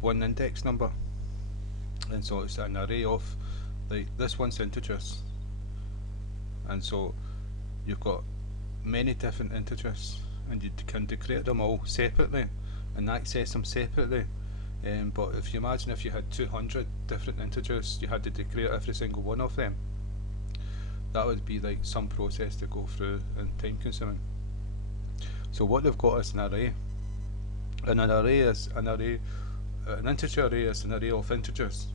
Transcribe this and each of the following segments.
one index number, and so it's an array of, like, this one's integers, and so you've got many different integers, and you can declare them all separately and access them separately. But if you imagine if you had 200 different integers, you had to declare every single one of them. That would be like some process to go through and time consuming. So what they've got is an array, and an array is an array, an integer array is an array of integers.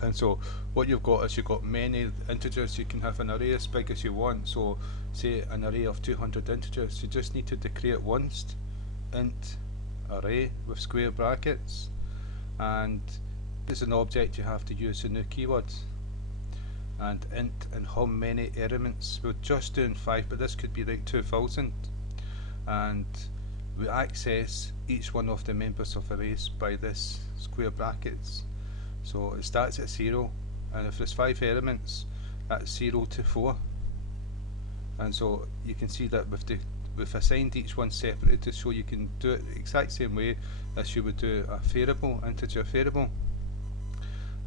And so what you've got is you've got many integers. You can have an array as big as you want. So say an array of 200 integers, you just need to declare it once, int array with square brackets, and as an object you have to use a new keyword, and int and how many elements. We're just doing 5, but this could be like 2000, and we access each one of the members of arrays by this square brackets. So it starts at 0, and if there's 5 elements, that's 0 to 4. And so you can see that we've assigned each one separately to show you can do it the exact same way as you would do a variable, integer variable.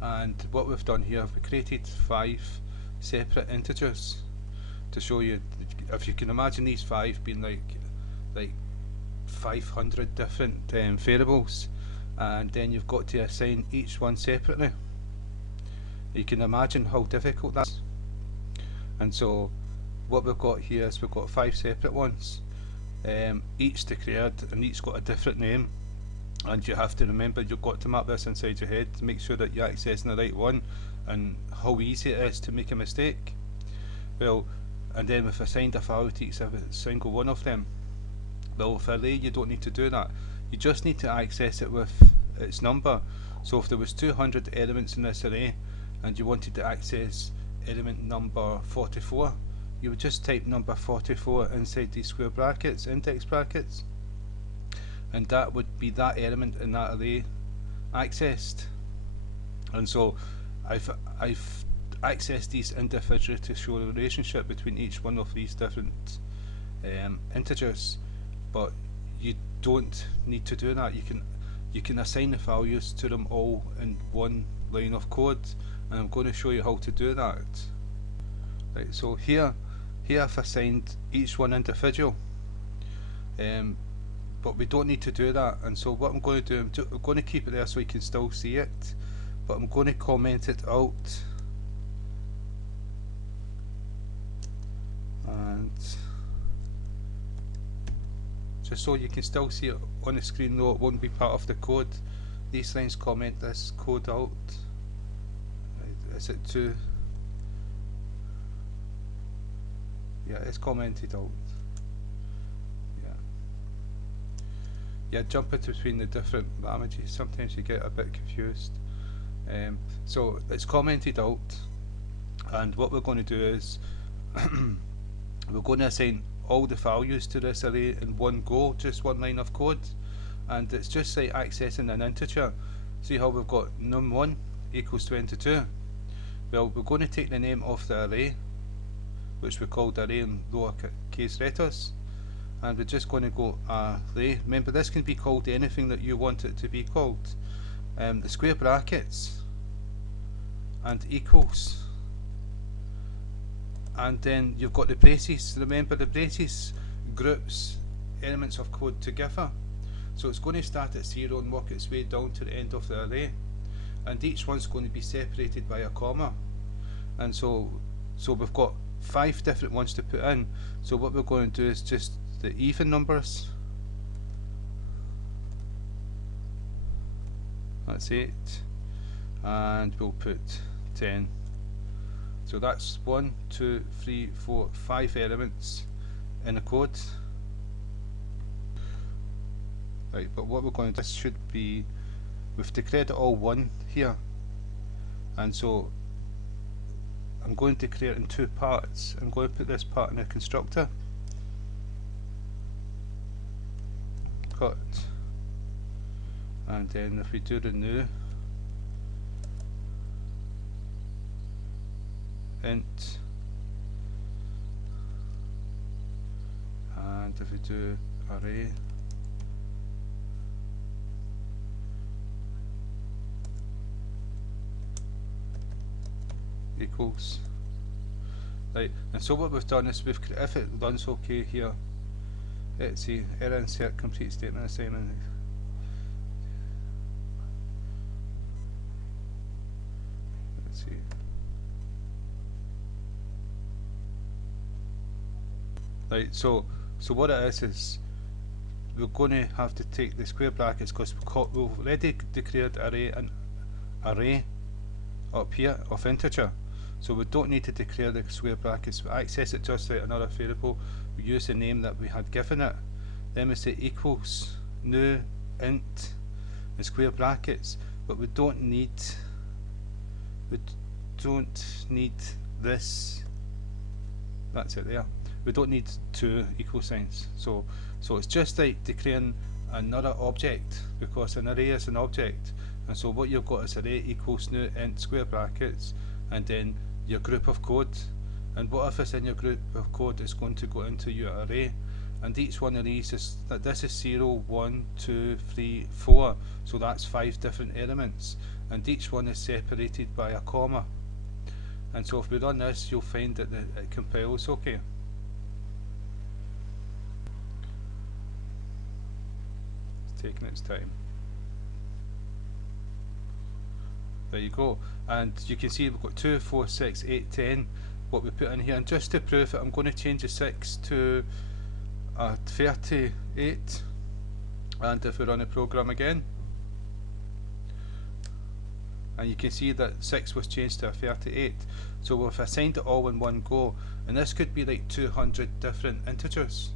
And what we've done here, we created 5 separate integers to show you, if you can imagine these 5 being like 500 different variables, and then you've got to assign each one separately. You can imagine how difficult that is. And so what we've got here is we've got 5 separate ones, each declared and each got a different name, and you have to remember you've got to map this inside your head to make sure that you're accessing the right one, and how easy it is to make a mistake. Well, and then we've assigned a value to each single one of them. Well, with array you don't need to do that. You just need to access it with its number. So if there was 200 elements in this array and you wanted to access element number 44, you would just type number 44 inside these square brackets, index brackets, and that would be that element in that array accessed. And so I've accessed these individually to show the relationship between each one of these different integers, but you don't need to do that. You can assign the values to them all in one line of code, and I'm going to show you how to do that. Right, so here I've assigned each one individual, but we don't need to do that. And so what I'm going to do, I'm going to keep it there so you can still see it, but I'm going to comment it out, and just so you can still see it on the screen, though it won't be part of the code. These lines comment this code out. Right, is it too? Yeah, it's commented out. Yeah, jumping between the different languages, sometimes you get a bit confused. So it's commented out, and what we're going to do is we're going to assign all the values to this array in one go, just one line of code, and it's just like accessing an integer. See how we've got num1 equals 22? Well, we're going to take the name of the array, which we called array in lowercase letters, and we're just going to go array. Remember, this can be called anything that you want it to be called. The square brackets and equals, and then you've got the braces. Remember, the braces groups elements of code together, so it's going to start at 0 and work its way down to the end of the array, and each one's going to be separated by a comma. And so we've got 5 different ones to put in. So what we're going to do is just the even numbers. That's 8, and we'll put 10. So that's 1, 2, 3, 4, 5 elements in a code. Right, but what we're going to do, this should be, we've declared it all 1 here, and so I'm going to declare it in 2 parts. I'm going to put this part in a constructor. Cut. And then if we do the new int, and if we do array, equals. Right, and so what we've done is if it runs okay here, let's see, error insert complete statement assignment. Let's see. Right, so what it is we're going to have to take the square brackets because we've already declared an array up here of integer, so we don't need to declare the square brackets. We access it just like another variable, we use the name that we had given it, then we say equals new int in square brackets, but we don't need this, that's it there. We don't need two equal signs, so it's just like declaring another object, because an array is an object, and so what you've got is array equals new int square brackets and then your group of code, and whatever's in your group of code is going to go into your array, and each one of these is that this is 0, 1, 2, 3, 4, so that's 5 different elements, and each one is separated by a comma, and so if we run this you'll find that it compiles okay. Taking its time. There you go, and you can see we've got 2, 4, 6, 8, 10 what we put in here, and just to prove it I'm going to change the 6 to 38, and if we run the program again, and you can see that 6 was changed to a 38, so we've assigned it all in one go, and this could be like 200 different integers,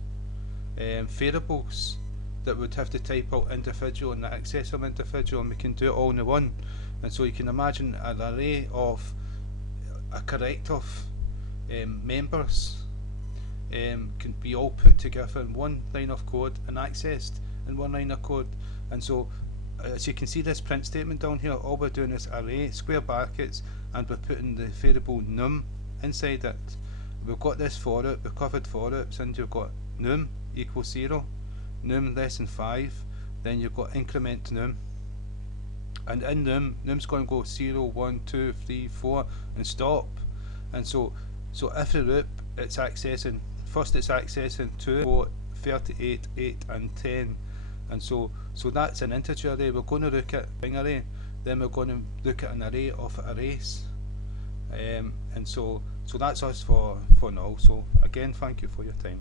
variables that would have to type out individual and access them individual, and we can do it all in the one. And so you can imagine an array of a correct of members can be all put together in one line of code and accessed in one line of code. And so as you can see, this print statement down here, all we're doing is array square brackets, and we're putting the variable num inside it. We've got this for it, we've covered for it, and you've got num equals 0, num less than 5, then you've got increment num, and in num's going to go 0, 1, 2, 3, 4 and stop. And so every loop it's accessing, first it's accessing 2, 4, 38, 8 and 10, and so that's an integer array. We're going to look at string array, then we're going to look at an array of arrays, and so that's us for now. So again, thank you for your time.